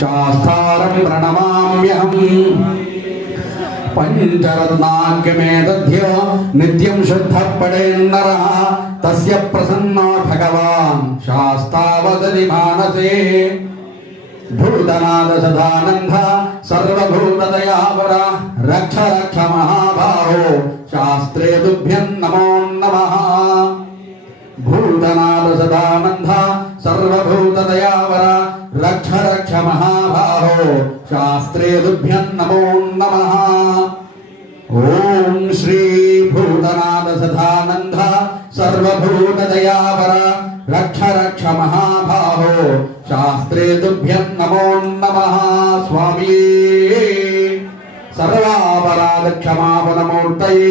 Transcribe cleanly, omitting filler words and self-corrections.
शास्तारं प्रणमाम्यहम् पंचरत्नाख्यमेतद्य नित्यं शुद्धः पठेन्नरः तस्य प्रसन्नो भगवान् शास्तावदति मानसे भूतनाद सदानंद सर्वभूतदयावर रक्ष रक्ष महाबाहो शास्त्रे तुभ्यं नमो नमः भूतनाद सदानंद सर्वभूतदयावर रक्ष रक्ष महाबाहो शास्त्रे तुभ्यं नमो नमः ओम श्री भूतनाद सदानंद सर्वभूतदयावर रक्ष रक्ष महाबाहो शास्त्रे तुभ्यं नमो नमः स्वामी सर्वापराध क्षमापणमूर्तये।